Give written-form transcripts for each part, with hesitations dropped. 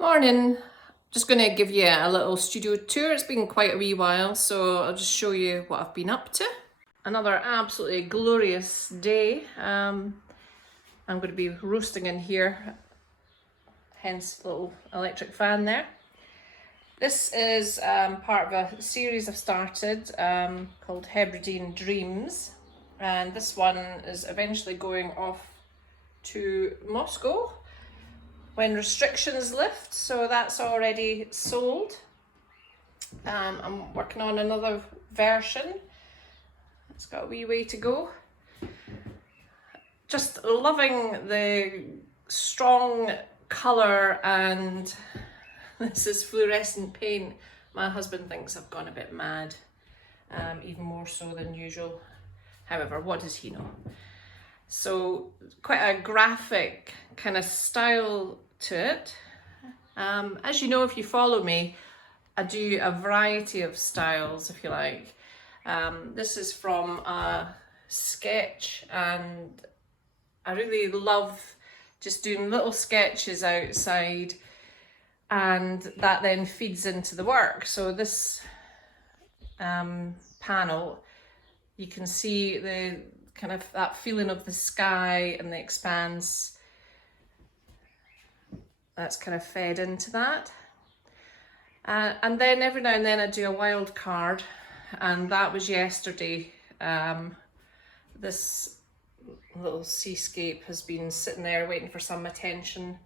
Morning. Just going to give you a little studio tour. It's been quite a wee while, so I'll just show you what I've been up to. Another absolutely glorious day. I'm going to be roasting in here, hence the little electric fan there. This is part of a series I've started called Hebridean Dreams, and this one is eventually going off to Moscow when restrictions lift, so that's already sold. I'm working on another version. It's got a wee way to go. Just loving the strong colour, and this is fluorescent paint. My husband thinks I've gone a bit mad, even more so than usual. However, what does he know? So quite a graphic kind of style to it. As you know, if you follow me, I do a variety of styles, if you like. This is from a sketch, and I really love just doing little sketches outside, and that then feeds into the work. So this panel, you can see the kind of that feeling of the sky and the expanse. That's kind of fed into that. And then every now and then I do a wild card, and that was yesterday. This little seascape has been sitting there waiting for some attention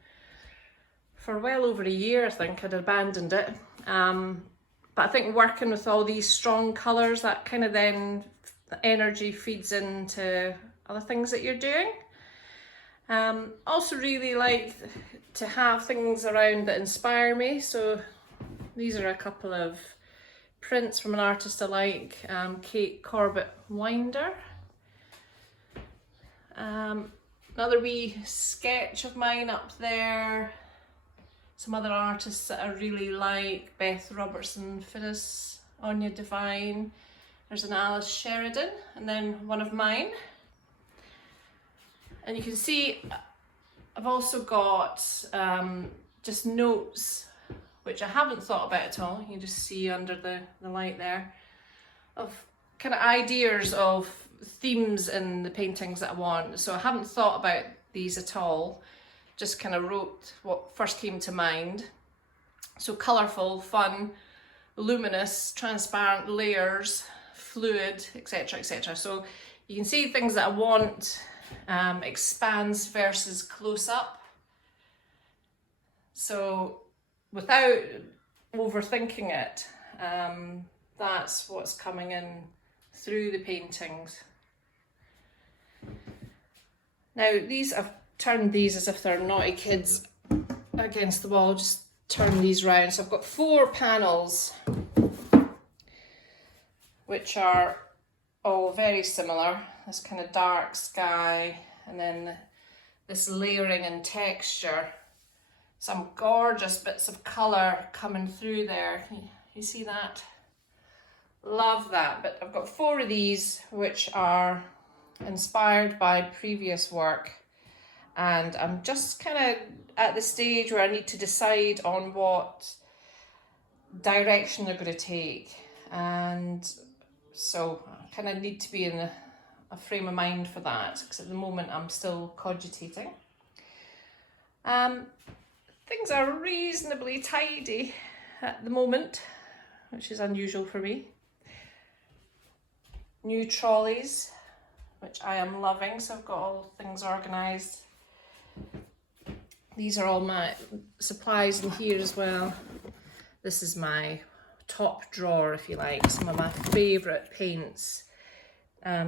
for well over a year. I think I'd abandoned it. But I think working with all these strong colours, that kind of then the energy feeds into other things that you're doing. Also really like to have things around that inspire me. So these are a couple of prints from an artist I like, Kate Corbett Winder. Another wee sketch of mine up there. Some other artists that I really like, Beth Robertson Phyllis, Anya Devine. There's an Alice Sheridan, and then one of mine. And you can see I've also got just notes, which I haven't thought about at all. You can just see under the light there, of kind of ideas of themes in the paintings that I want. So I haven't thought about these at all, just kind of wrote what first came to mind. So colourful, fun, luminous, transparent layers, fluid, etc, etc. So you can see things that I want, expands versus close up. So without overthinking it, that's what's coming in through the paintings. Now these, I've turned these as if they're naughty kids against the wall, just turn these round. So I've got 4 panels which are all very similar. This kind of dark sky, and then this layering and texture. Some gorgeous bits of colour coming through there. You see that? Love that. But I've got 4 of these which are inspired by previous work, and I'm just kind of at the stage where I need to decide on what direction they're going to take, and so I kind of need to be in a frame of mind for that, because at the moment I'm still cogitating. Things are reasonably tidy at the moment, which is unusual for me. New trolleys, which I am loving, so I've got all things organised. These are all my supplies in here as well. This is my top drawer, if you like, some of my favourite paints.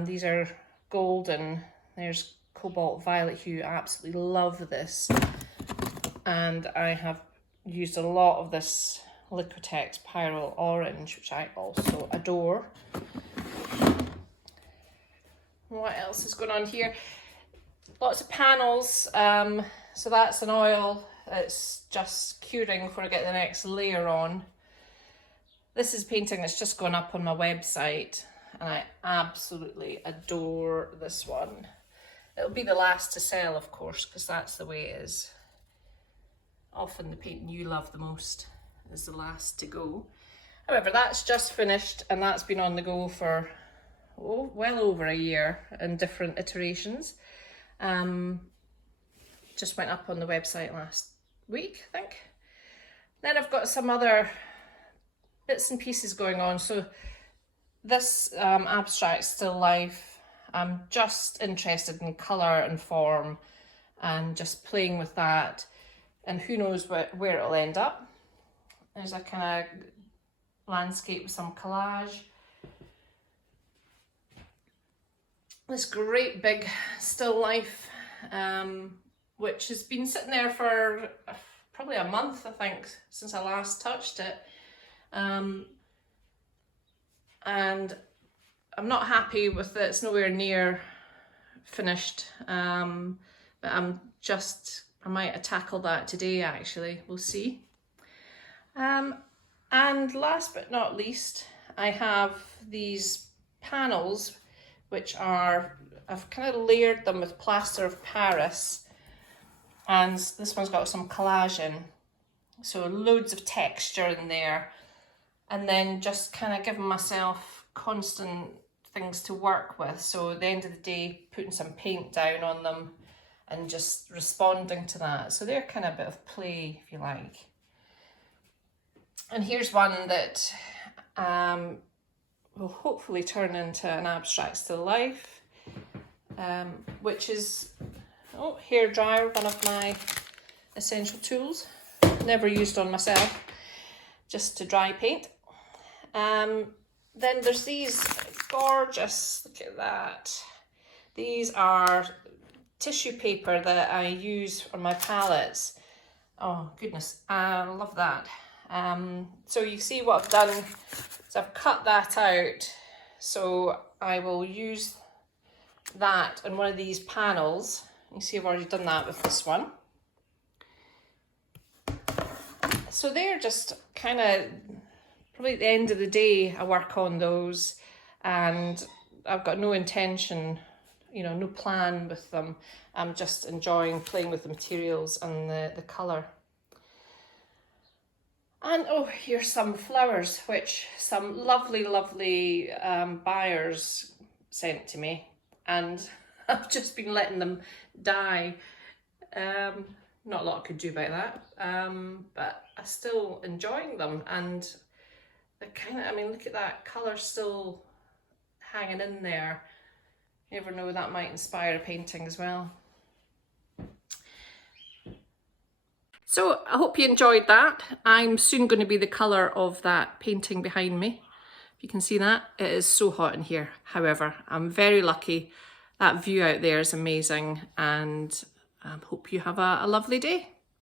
These are golden, there's cobalt violet hue. I absolutely love this, and I have used a lot of this Liquitex Pyrrole Orange, which I also adore. What else is going on here? Lots of panels. So that's an oil. It's just curing before I get the next layer on. This is painting that's just gone up on my website, and I absolutely adore this one. It'll be the last to sell, of course, because that's the way it is. often the painting you love the most is the last to go. However, that's just finished and that's been on the go for well over a year in different iterations. Just went up on the website last week, I think. Then I've got some other bits and pieces going on. So this abstract still life, I'm just interested in colour and form and just playing with that, and who knows where it'll end up. There's a kind of landscape with some collage. This great big still life, which has been sitting there for probably a month, I think, since I last touched it. And I'm not happy with it, it's nowhere near finished. But I might tackle that today actually, we'll see. And last but not least, I have these panels which are, I've kind of layered them with plaster of Paris, and this one's got some collage in, so loads of texture in there, and then just kind of giving myself constant things to work with. So at the end of the day, putting some paint down on them and just responding to that. So they're kind of a bit of play, if you like. And here's one that will hopefully turn into an abstract still life, which is hair dryer, one of my essential tools. Never used on myself, just to dry paint. Then there's these gorgeous, look at that. These are tissue paper that I use on my palettes. Oh goodness, I love that. So you see what I've done is I've cut that out, so I will use that on one of these panels. You see I've already done that with this one. So they're just kind of, probably at the end of the day I work on those, and I've got no intention, no plan with them. I'm just enjoying playing with the materials and the colour. And here's some flowers, which some lovely buyers sent to me, and I've just been letting them die. Not a lot I could do about that, but I'm still enjoying them, and they're kind of, look at that colour still hanging in there. You never know, that might inspire a painting as well. So I hope you enjoyed that. I'm soon going to be the colour of that painting behind me. If you can see that, it is so hot in here. However, I'm very lucky. That view out there is amazing, and I hope you have a lovely day.